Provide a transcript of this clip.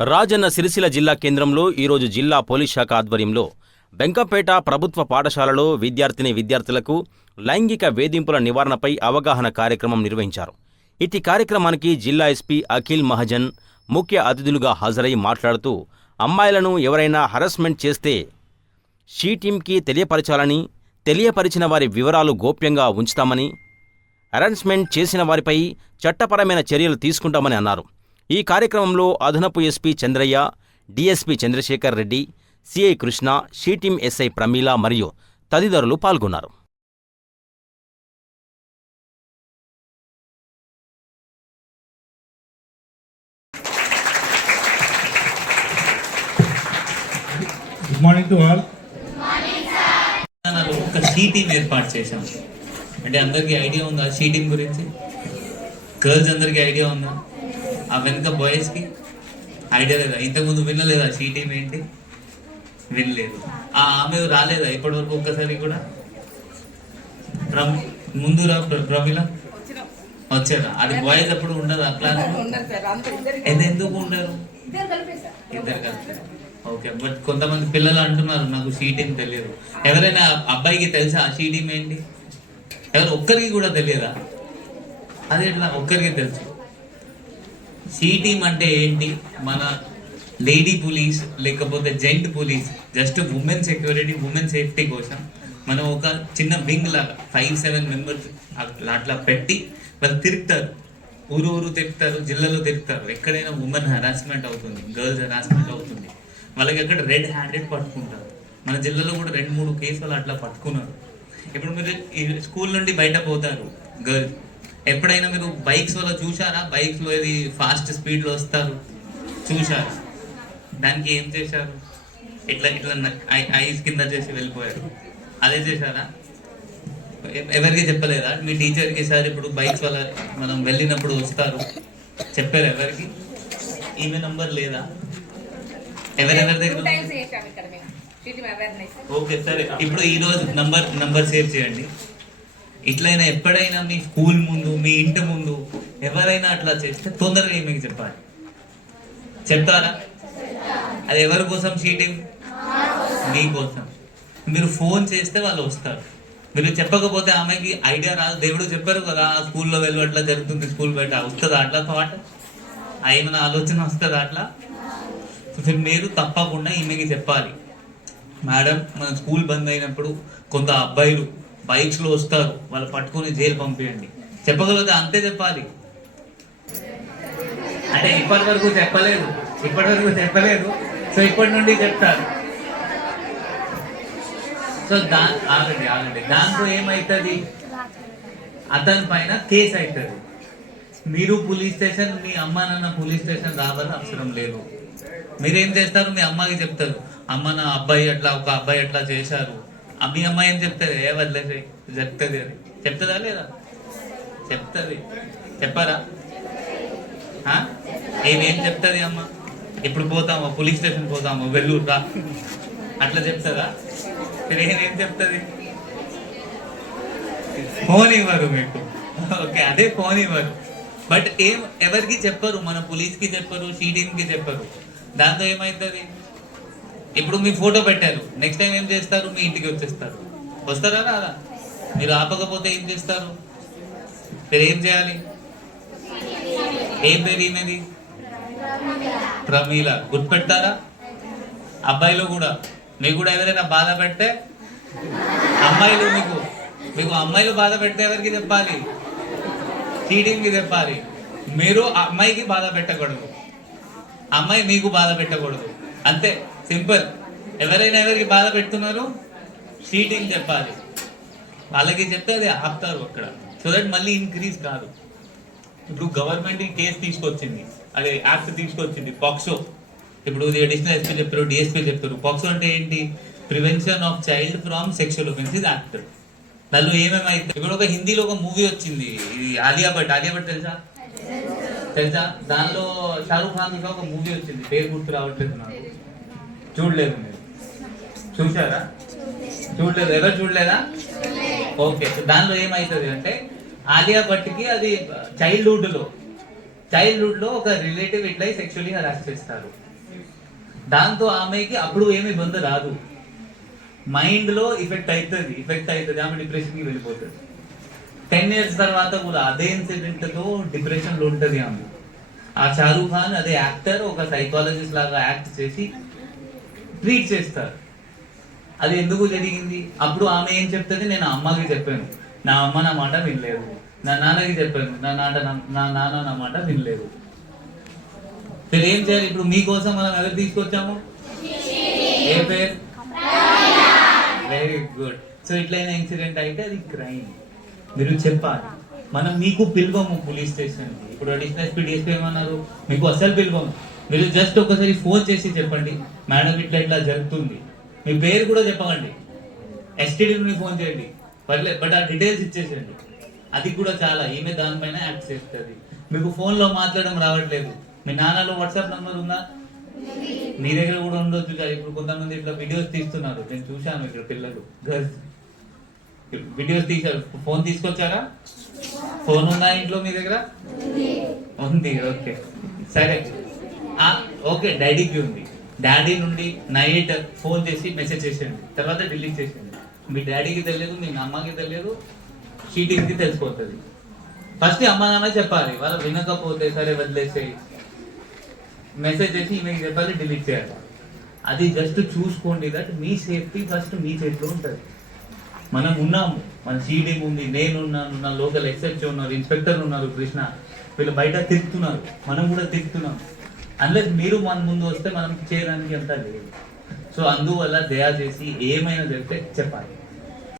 రాజన్న సిరిసిల్ల జిల్లా కేంద్రంలో ఈరోజు జిల్లా పోలీస్ శాఖ ఆధ్వర్యంలో బెంకంపేట ప్రభుత్వ పాఠశాలలో విద్యార్థిని విద్యార్థులకు లైంగిక వేధింపుల నివారణపై అవగాహన కార్యక్రమం నిర్వహించారు. ఇటు కార్యక్రమానికి జిల్లా ఎస్పీ అఖిల్ మహజన్ ముఖ్య అతిథులుగా హాజరై మాట్లాడుతూ అమ్మాయిలను ఎవరైనా హరస్మెంట్ చేస్తే షీ టీంకి తెలియపరచాలని తెలియపరిచిన వారి వివరాలు గోప్యంగా ఉంచుతామని అరెంజ్మెంట్ చేసిన వారిపై చట్టపరమైన చర్యలు తీసుకుంటామని అన్నారు. ఈ కార్యక్రమంలో అదనపు SP Chandraiah DSP Chandrasekhar Reddy CI Krishna she team SI Pramila మరియు తదితరులు పాల్గొన్నారు. గుడ్ మార్నింగ్ టు ఆల్ తెలంగాణలో ఒక టీం ఏర్పాటు చేశాం. అంటే అందరికీ ఐడియా ఉందా టీం గురించి? గర్ల్స్ అందరికీ ఐడియా ఉందా? ఆ వెనుక బాయ్స్కి ఐడియా లేదా? ఇంతకుముందు వినలేదా? షీ టీం ఏంటి? వినలేదు. ఆ ఆమె రాలేదా ఇప్పటివరకు ఒక్కసారి కూడా? ముందు రా ప్ర- ప్రమిళ వచ్చారా? అది బాయ్స్ అప్పుడు ఉండదు ఇద్దరికి ఎంత ఎందుకు ఉండరు? ఇద్దరు కలిపే ఓకే బట్ కొంతమంది పిల్లలు అంటున్నారు నాకు షీటింగ్ తెలియదు. ఎవరైనా అబ్బాయికి తెలుసా? ఆ షీటింగ్ ఏంటి? ఎవరు ఒక్కరికి కూడా తెలియదా? అది ఎట్లా? ఒక్కరికి తెలుసు. సి టీమ్ అంటే ఏంటి? మన లేడీ పోలీస్ లేకపోతే gent police just women security women safety కోసం మనం ఒక చిన్న వింగ్ లాగా ఫైవ్ సెవెన్ మెంబర్స్ అట్లా పెట్టి వాళ్ళు తిరుగుతారు. ఊరు ఊరు తిరుగుతారు జిల్లాలో తిరుగుతారు. ఎక్కడైనా ఉమెన్ హరాస్మెంట్ అవుతుంది గర్ల్స్ హరాస్మెంట్ అవుతుంది. వాళ్ళకి అక్కడ రెడ్ హ్యాండెడ్ పట్టుకుంటారు. మన జిల్లాలో కూడా రెండు మూడు కేసులు అట్లా పట్టుకున్నారు. ఇప్పుడు మీరు స్కూల్ నుండి బయట పోతారు గర్ల్స్ ఎప్పుడైనా మీరు బైక్స్ వల్ల చూసారా బైక్స్లో ఇది ఫాస్ట్ స్పీడ్లో వస్తారు? చూసారా దానికి ఏం చేశారు? ఇట్లా ఇట్లా న- ఐ- ఐస్ కింద చేసి వెళ్ళిపోయారు. అదే చేశారా? ఎవరికి చెప్పలేదా? మీ టీచర్కి సార్ ఇప్పుడు బైక్స్ వల్ల మనం వెళ్ళినప్పుడు వస్తారు. చెప్పారు ఎవరికి? ఈమె నంబర్ లేదా? ఎవరెవరి దగ్గర ఓకే సరే. ఇప్పుడు ఈ రోజు నంబర్ నంబర్ సేవ్ చేయండి. ఇట్లయినా ఎప్పుడైనా మీ స్కూల్ ముందు మీ ఇంటి ముందు ఎవరైనా అట్లా చేస్తే తొందరగా మీకు చెప్పాలి? చెప్తారా? అది ఎవరి కోసం షీటింగ్ మీ కోసం. మీరు ఫోన్ చేస్తే వాళ్ళు వస్తారు. మీరు చెప్పకపోతే ఆమెకి ఐడియా రాదు. దేవుడు చెప్పారు కదా ఆ స్కూల్లో వెళ్ళి అట్లా జరుగుతుంది స్కూల్ బయట. వస్తుందా అట్లా థాట్? ఏమైనా ఆలోచన వస్తుందా అట్లా? సో మీరు తప్పకుండా ఈమెకి చెప్పాలి. మేడం మన స్కూల్ బంద్ అయినప్పుడు కొంత అబ్బాయిలు బైక్స్లో వస్తారు వాళ్ళు పట్టుకొని జైలు పంపించండి చెప్పగలిగితే? అంతే చెప్పాలి. అంటే ఇప్పటి వరకు చెప్పలేదు. ఇప్పటి వరకు చెప్పలేదు. సో ఇప్పటి నుండి చెప్తారు సో దా ఆగండి ఆగండి. దాంతో ఏమవుతుంది అతని పైన కేసు అవుతుంది మీరు పోలీస్ స్టేషన్ మీ అమ్మ నాన్న పోలీస్ స్టేషన్ రావాలని అవసరం లేదు. మీరేం చేస్తారు? మీ అమ్మకి చెప్తారు. అమ్మ నా అబ్బాయి అట్లా ఒక అబ్బాయి అట్లా చేశారు. మీ అమ్మాయి ఏం చెప్తుంది? ఏ వదిలేసి చెప్తుంది అది చెప్తుందా లేదా? చెప్తుంది. చెప్పారా ఆ? ఏమేం చెప్తుంది అమ్మ? ఇప్పుడు పోతామా పోలీస్ స్టేషన్ పోతామా వెళ్ళు రా. అట్లా చెప్తుందా? మీరు ఏం చెప్తుంది? ఫోన్ ఇవ్వరు మీకు. ఓకే అదే ఫోన్ ఇవ్వరు. బట్ ఏం ఎవరికి చెప్పరు. మన పోలీస్కి చెప్పరు కి చెప్పరు. దాంతో ఏమవుతుంది ఇప్పుడు మీ ఫోటో పెట్టారు. నెక్స్ట్ టైం ఏం చేస్తారు? మీ ఇంటికి వచ్చేస్తారు. వస్తారా రాదా మీరు ఆపకపోతే ఏం చేస్తారు? మీరు ఏం చేయాలి? ఏం పేరు ఈమెది? ప్రమీల. గుర్తుపెడతారా? అబ్బాయిలో కూడా. మీకు కూడా ఎవరైనా బాధ పెడితే? అమ్మాయిలు మీకు. మీకు అమ్మాయిలు బాధ పెడితే ఎవరికి చెప్పాలి? చీటింగ్కి చెప్పాలి. మీరు అమ్మాయికి బాధ పెట్టకూడదు. అమ్మాయి మీకు బాధ పెట్టకూడదు. అంతే. సింపుల్. ఎవరైనా ఎవరికి బాధ పెడుతున్నారు చీటింగ్ చెప్పాలి. వాళ్ళకి చెప్తే అది ఆపుతారు అక్కడ. సో దట్ మళ్ళీ ఇంక్రీజ్ కాదు. ఇప్పుడు గవర్నమెంట్ కేసు తీసుకొచ్చింది. అదే యాక్ట్ తీసుకొచ్చింది పాక్సో ఇప్పుడు అడిషనల్ ఎస్పీ చెప్పారు డిఎస్పీ చెప్పారు. పాక్సో అంటే ఏంటి? Prevention of child from sexual offences act దానిలో ఏమేమైతే ఇప్పుడు ఒక హిందీలో ఒక మూవీ వచ్చింది. ఇది ఆలియా భట్ ఆలియా భట్ తెలుసా? తెలుసా. దానిలో షారూక్ ఖాన్ ఒక మూవీ వచ్చింది. పేరు గుర్తు రావట్లేదు నాకు. చూడలేదు మీరు. చూసారా చూడలేదు. ఎవరు చూడలేదా? ఓకే. దానిలో ఏమవుతుంది అంటే ఆలియా భట్కి అది చైల్డ్హుడ్లో చైల్డ్హుడ్లో ఒక రిలేటివ్ ఇట్లా సెక్షువల్లీ హరాస్ చేస్తారు. దాంతో ఆమెకి అప్పుడు ఏమి ఇబ్బంది రాదు. మైండ్లో ఇఫెక్ట్ అవుతుంది ఇఫెక్ట్ అవుతుంది ఆమె డిప్రెషన్కి వెళ్ళిపోతుంది. టెన్ ఇయర్స్ తర్వాత కూడా అదే ఇన్సిడెంట్తో డిప్రెషన్లో ఉంటుంది ఆమె. ఆ షారూఖ్ ఖాన్ అదే యాక్టర్ ఒక సైకాలజిస్ట్ లాగా యాక్ట్ చేసి ట్రీట్ చేస్తారు. అది ఎందుకు జరిగింది? అప్పుడు ఆమె ఏం చెప్తుంది? నేను అమ్మకి చెప్పాను. నా అమ్మ నా మాట వినలేదు. నా నాన్నకి చెప్పాను. నా నాన్న నా నాన్న నా మాట వినలేదు. మీరు ఏం చేయాలి? ఇప్పుడు మీకోసం మనం ఎవరు తీసుకొచ్చాము? ఏ పేరు? వెరీ గుడ్ సో ఇట్లైన ఇన్సిడెంట్ అయితే అది క్రైమ్ మీరు చెప్పాలి. మనం మీకు పిలవము పోలీస్ స్టేషన్ ఇప్పుడు అడిషనల్ ఎస్పీ డిఎస్పీ ఏమన్నారు? మీకు అసలు పిలవము. మీరు జస్ట్ ఒకసారి ఫోన్ చేసి చెప్పండి. మేడం ఇట్లా ఇట్లా జరుగుతుంది. మీ పేరు కూడా చెప్పకండి. ఎస్టీడీ నుండి ఫోన్ చేయండి. పర్లేదు బట్ ఆ డీటెయిల్స్ ఇచ్చేసేయండి. అది కూడా చాలా ఈమె దానిపైన యాక్ట్ చేస్తుంది. మీకు ఫోన్లో మాట్లాడడం రావట్లేదు. మీ నాన్నలో వాట్సాప్ నంబర్ ఉందా? మీ దగ్గర కూడా ఉండొచ్చు కదా. ఇప్పుడు కొంతమంది ఇట్లా వీడియోస్ తీస్తున్నారు. నేను చూశాను ఇక్కడ పిల్లలు గర్ల్స్ వీడియోస్ తీశారు ఫోన్ తీసుకొచ్చారా? ఫోన్ ఉందా ఇంట్లో మీ దగ్గర? ఉంది. ఓకే సరే. ఓకే డాడీకి ఉంది. డాడీ నుండి నైట్ ఫోన్ చేసి మెసేజ్ చేసేయండి. తర్వాత డిలీట్ చేసేయండి. మీ డాడీకి తెలియదు మీ అమ్మకి తెలియదు షీటింగ్కి తెలిసిపోతుంది. ఫస్ట్ అమ్మ నాన్న చెప్పాలి వాళ్ళు వినకపోతే సరే వదిలేసేయి. మెసేజ్ చేసి ఈమెకి చెప్పాలి డిలీట్ చేయాలి. అది జస్ట్ చూసుకోండి దట్ మీ సేఫ్టీ ఫస్ట్ మీ చేతిలో ఉంటుంది. మనం ఉన్నాము మన సీడింగ్ ఉంది నేను ఉన్నాను నా లోకల్ ఎస్హెచ్ ఉన్నారు ఇన్స్పెక్టర్ ఉన్నారు కృష్ణ. వీళ్ళు బయట తిరుగుతున్నారు మనం కూడా తిరుగుతున్నాం. అన్లెస్ మీరు మన ముందు వస్తే మనం చేయడానికి అంతా లేదు. సో అందువల్ల దయా చేసి ఏమైనా చెప్తే చెప్పాలి.